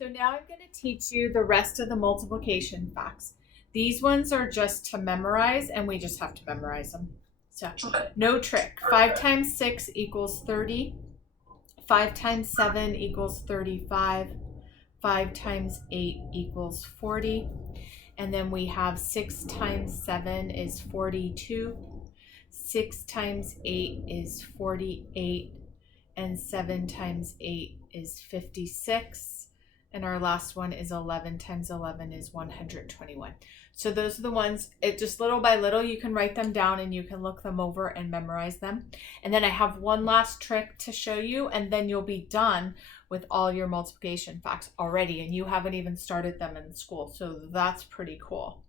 So now I'm going to teach you the rest of the multiplication facts. These ones are just to memorize, and we just have to memorize them. So no trick. 5 times 6 equals 30. 5 times 7 equals 35. 5 times 8 equals 40. And then we have 6 times 7 is 42. 6 times 8 is 48. And 7 times 8 is 56. And our last one is 11 times 11 is 121. So those are the ones, it just little by little, you can write them down and you can look them over and memorize them. And then I have one last trick to show you, and then you'll be done with all your multiplication facts already. And you haven't even started them in school. So that's pretty cool.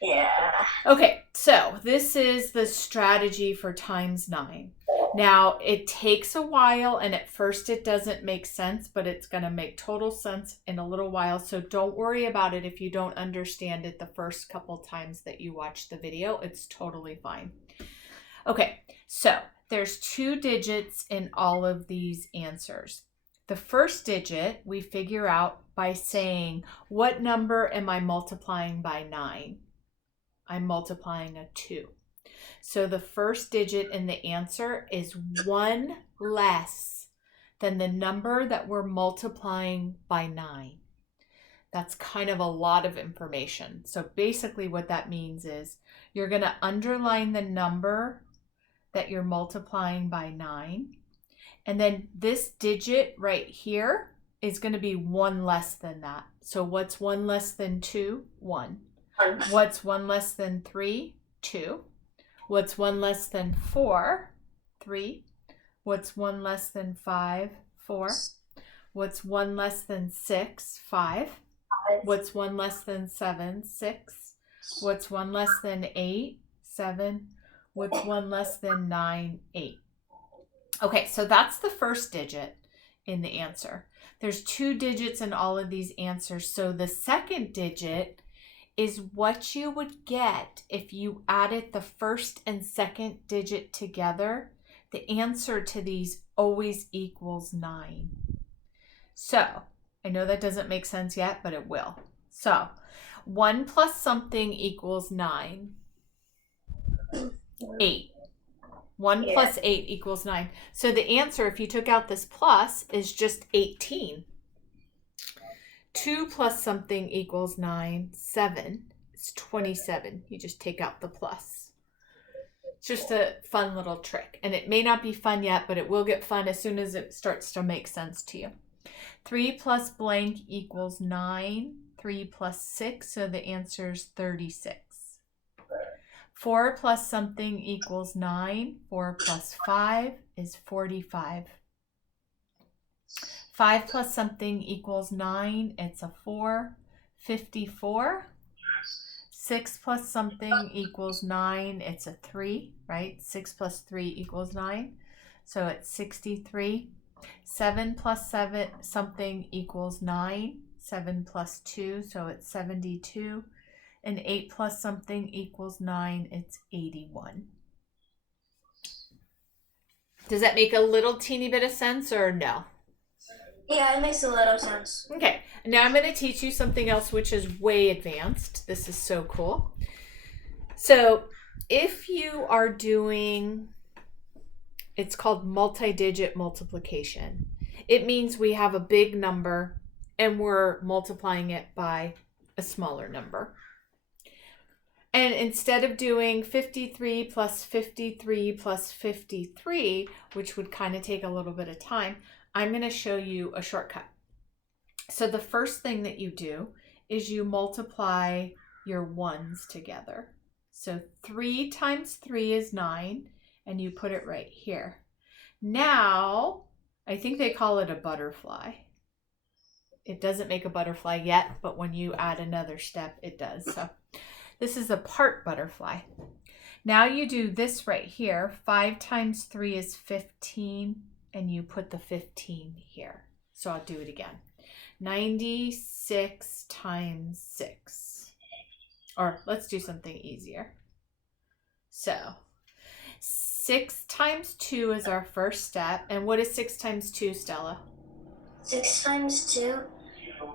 Yeah. Okay, so this is the strategy for times 9. Now, it takes a while, and at first it doesn't make sense, but it's going to make total sense in a little while. So don't worry about it if you don't understand it the first couple times that you watch the video. It's totally fine. Okay, so there's 2 digits in all of these answers. The first digit we figure out by saying, what number am I multiplying by 9? I'm multiplying a 2. So the first digit in the answer is 1 less than the number that we're multiplying by 9. That's kind of a lot of information. So basically what that means is you're going to underline the number that you're multiplying by 9. And then this digit right here is going to be 1 less than that. So what's 1 less than 2? 1. What's 1 less than 3? 2. What's 1 less than 4? 3. What's 1 less than 5? 4. What's 1 less than 6? 5. What's 1 less than 7? 6. What's 1 less than 8? 7. What's 1 less than 9? 8. Okay, so that's the first digit in the answer. There's 2 digits in all of these answers. So the second digit is what you would get if you added the first and second digit together. The answer to these always equals 9. So I know that doesn't make sense yet, but it will. So 1 plus something equals 9. 8. 1 plus 8 equals 9. So the answer, if you took out this plus, is just 18. 2 plus something equals 9. 7. It's 27. You just take out the plus. It's just a fun little trick. And it may not be fun yet, but it will get fun as soon as it starts to make sense to you. 3 plus blank equals 9. 3 plus 6, so the answer is 36. 4 plus something equals 9. 4 plus 5 is 45. 5 plus something equals 9. It's a 4. 54. 6 plus something equals 9. It's a 3, right? 6 plus 3 equals 9. So it's 63. 7 plus 7 something equals 9. 7 plus 2, so it's 72. And 8 plus something equals 9. It's 81. Does that make a little teeny bit of sense or no? Yeah, it makes a little sense. Okay, now I'm going to teach you something else which is way advanced. This is so cool. So if you are doing, it's called multi-digit multiplication. It means we have a big number and we're multiplying it by a smaller number. And instead of doing 53 plus 53 plus 53, which would kind of take a little bit of time, I'm going to show you a shortcut. So the first thing that you do is you multiply your ones together. So 3 times 3 is 9, and you put it right here. Now, I think they call it a butterfly. It doesn't make a butterfly yet, but when you add another step, it does. So this is a part butterfly. Now you do this right here. 5 times 3 is 15, and you put the 15 here. So I'll do it again. 96 times 6. Or let's do something easier. So 6 times 2 is our first step. And what is 6 times 2, Stella? 6 times 2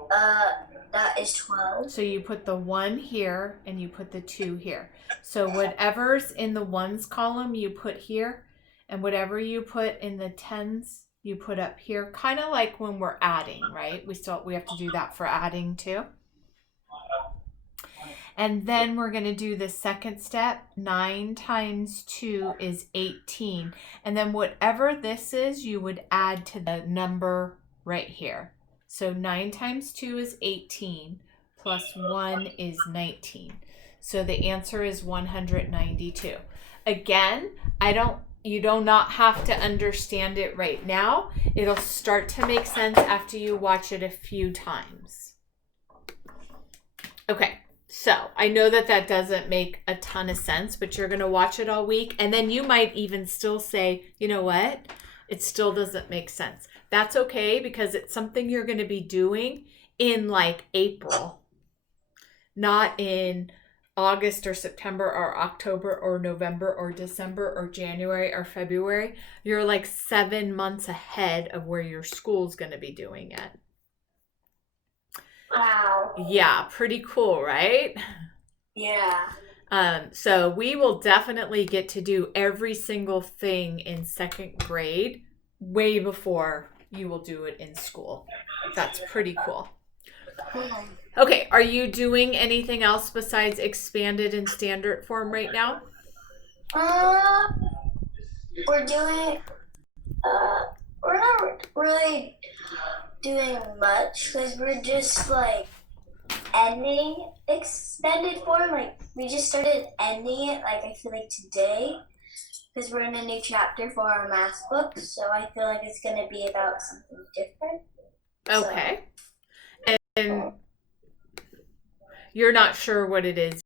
That is 12. So you put the 1 here and you put the 2 here. So whatever's in the ones column you put here, and whatever you put in the tens you put up here. Kind of like when we're adding, right? We have to do that for adding too. And then we're going to do the second step. 9 times 2 is 18. And then whatever this is, you would add to the number right here. So 9 times 2 is 18, plus 1 is 19. So the answer is 192. Again, you do not have to understand it right now. It'll start to make sense after you watch it a few times. Okay. So I know that doesn't make a ton of sense, but you're going to watch it all week. And then you might even still say, you know what? It still doesn't make sense. That's okay, because it's something you're going to be doing in like April, not in August or September or October or November or December or January or February. You're like 7 months ahead of where your school's going to be doing it. Wow. Yeah, pretty cool, right? Yeah. So we will definitely get to do every single thing in 2nd grade way before you will do it in school. That's pretty cool. Okay, are you doing anything else besides expanded and standard form right now? We're doing, we're not really doing much because we're just like ending extended form. Like we just started ending it, like I feel like today, because we're in a new chapter for our math book. So I feel like it's going to be about something different. Okay. And you're not sure what it is